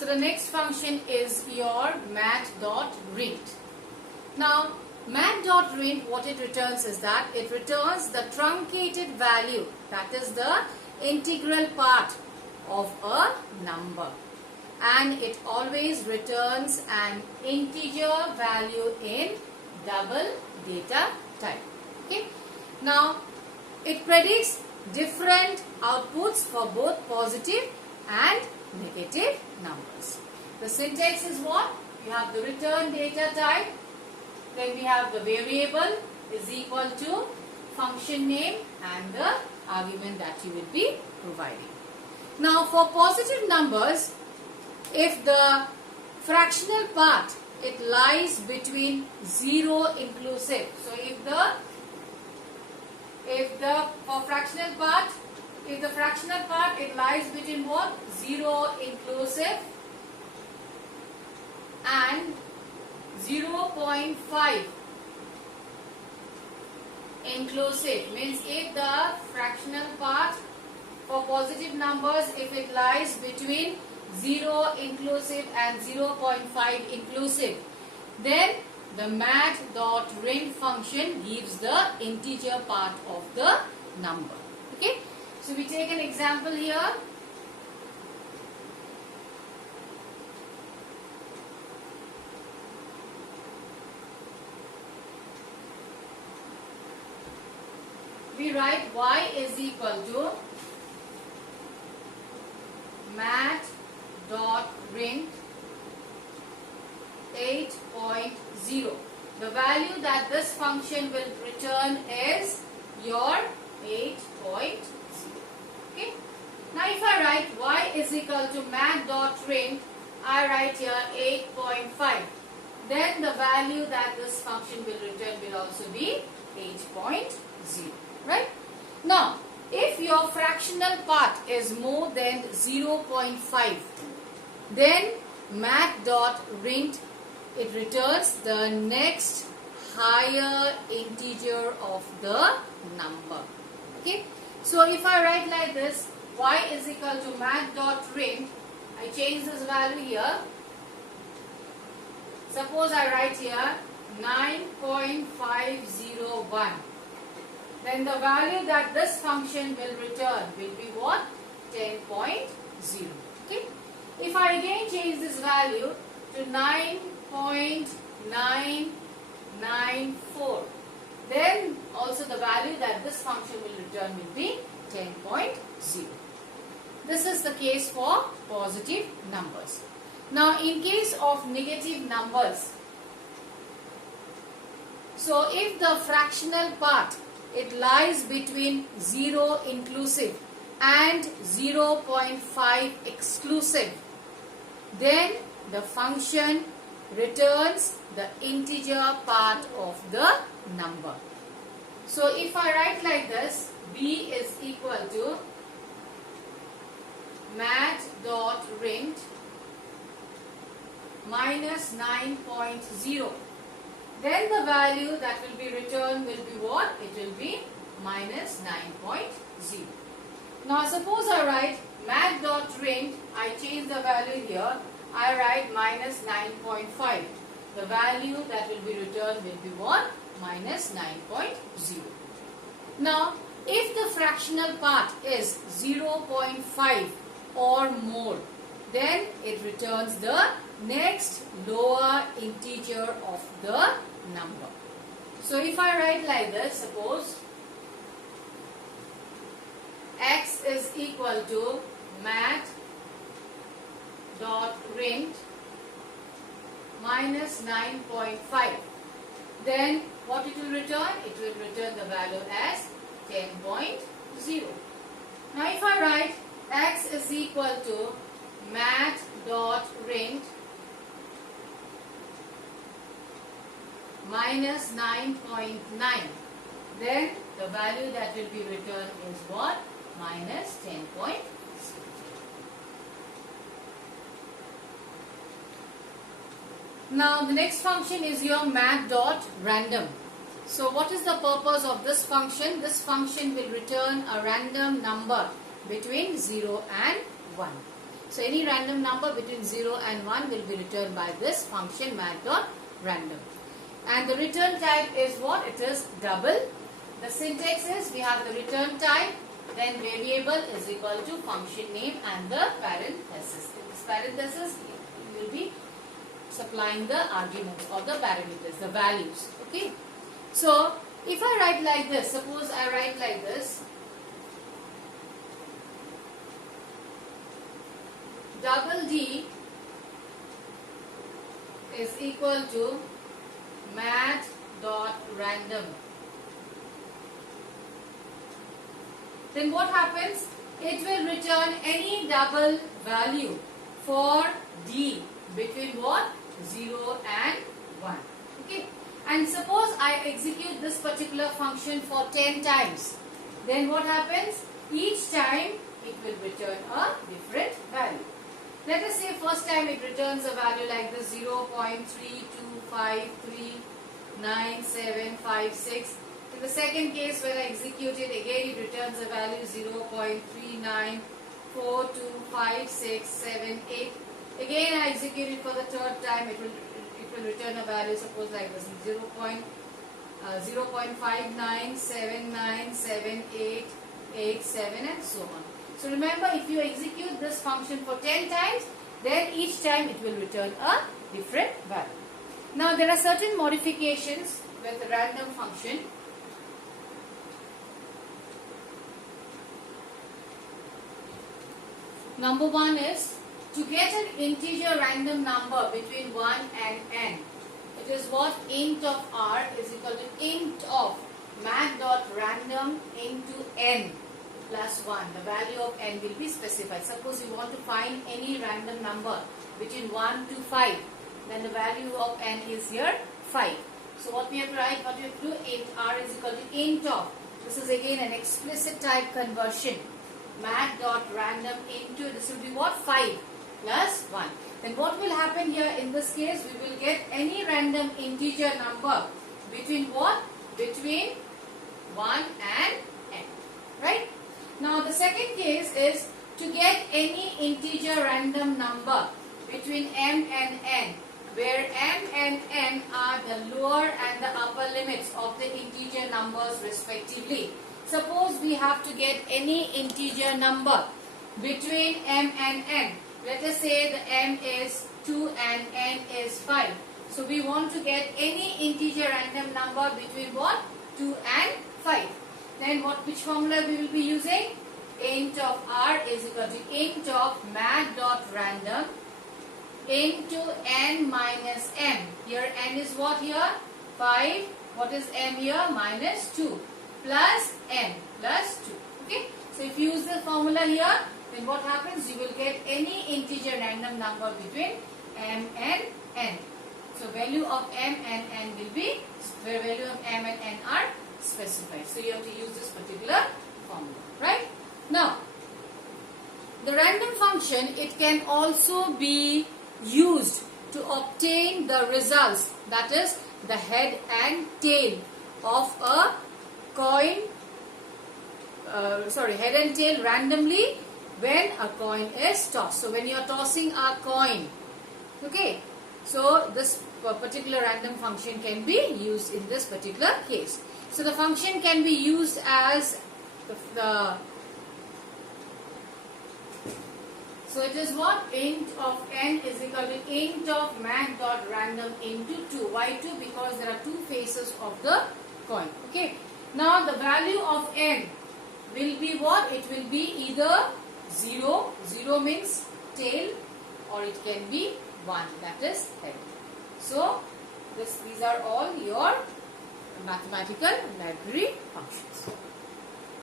So the next function is your mat.rint. Now mat.rint, what it returns is that it returns the truncated value, that is the integral part of a number, and it always returns an integer value in double data type. Okay. Now it predicts different outputs for both positive and negative numbers. The syntax is what? You have the return data type, then we have the variable is equal to function name and the argument that you will be providing. Now for positive numbers, if the fractional part, it lies between 0 inclusive. So for fractional part, if the fractional part, it lies between what? 0 inclusive and 0.5 inclusive. Means if the fractional part for positive numbers, if it lies between 0 inclusive and 0.5 inclusive, then the mat.rint function gives the integer part of the number. Okay. So we take an example here. We write y is equal to mat.rint 8.0. The value that this function will return is your 8.0. Okay. Now if I write y is equal to mat.rint, I write here 8.5. Then the value that this function will return will also be 8.0. Right? Now, if your fractional part is more than 0.5, then mat.rint, it returns the next higher integer of the number. Okay. So if I write like this, y is equal to mat.rint, I change this value here. Suppose I write here 9.501. Then the value that this function will return will be what? 10.0. Okay. If I again change this value to 9.994, then also the value that this function will return will be 10.0. This is the case for positive numbers. Now in case of negative numbers, so if the fractional part, it lies between 0 inclusive and 0.5 exclusive, then the function returns the integer part of the number. So if I write like this, b is equal to mat.rint minus 9.0. Then the value that will be returned will be what? It will be minus 9.0. Now suppose I write mat.rint, I change the value here, I write minus 9.5. The value that will be returned will be what? Minus 9.0. Now if the fractional part is 0.5 or more, then it returns the next lower integer of the number. So if I write like this, suppose x is equal to mat.rint minus 9.5, then what it will return? It will return the value as 10.0. Now if I write x is equal to mat.rint minus 9.9, then the value that will be returned is what? Minus 10.0. Now the next function is your mat.random. So what is the purpose of this function? This function will return a random number between 0 and 1. So any random number between 0 and 1 will be returned by this function mat.random. And the return type is what? It is double. The syntax is we have the return type, then variable is equal to function name and the parenthesis. In this parenthesis, you will be supplying the arguments or the parameters, the values. Okay. So if I write like this, suppose I write like this, double D is equal to mat.random. Then what happens? It will return any double value for D between what? 0 and 1. Okay. And suppose I execute this particular function for 10 times. Then what happens? Each time it will return a different value. Let us say first time it returns a value like this 0.32539756. In the second case when I execute it again, it returns a value 0.39425678. Again I execute it for the third time, it will return a value suppose like this 0.59797887 and so on. So remember, if you execute this function for 10 times, then each time it will return a different value. Now there are certain modifications with the random function. Number one is to get an integer random number between 1 and n. It is what? Int of r is equal to int of mat.random into n plus 1. The value of n will be specified. Suppose you want to find any random number between 1 to 5. Then the value of n is here 5. So what we have to write, what we have to do, int r is equal to int of. This is again an explicit type conversion. Mat.random into, this will be what? 5 plus 1. Then what will happen here in this case? We will get any random integer number between what? Between 1 and n. Right? Now the second case is to get any integer random number between m and n, where m and n are the lower and the upper limits of the integer numbers respectively. Suppose we have to get any integer number between m and n. Let us say the m is 2 and n is 5. So we want to get any integer random number between what? 2 and 5. Then which formula we will be using? Int of r is equal to int of mat.random into n minus m. Here n is what here? 5. What is m here? Minus 2 plus m plus 2. Okay. So if you use the formula here, then what happens? You will get any integer random number between m and n. So value of m and n will be, where value of m and n are specified. So you have to use this particular formula. Right? Now, the random function, it can also be used to obtain the results, that is the head and tail of a coin, head and tail randomly when a coin is tossed. So when you are tossing a coin, okay, so this particular random function can be used in this particular case. So the function can be used as so it is what? Int of n is equal to int of mat.random into 2. Why 2? Because there are two faces of the coin. Okay. Now the value of n will be what? It will be either 0, 0 means tail, or it can be 1, that is head. So these are all your mathematical library functions.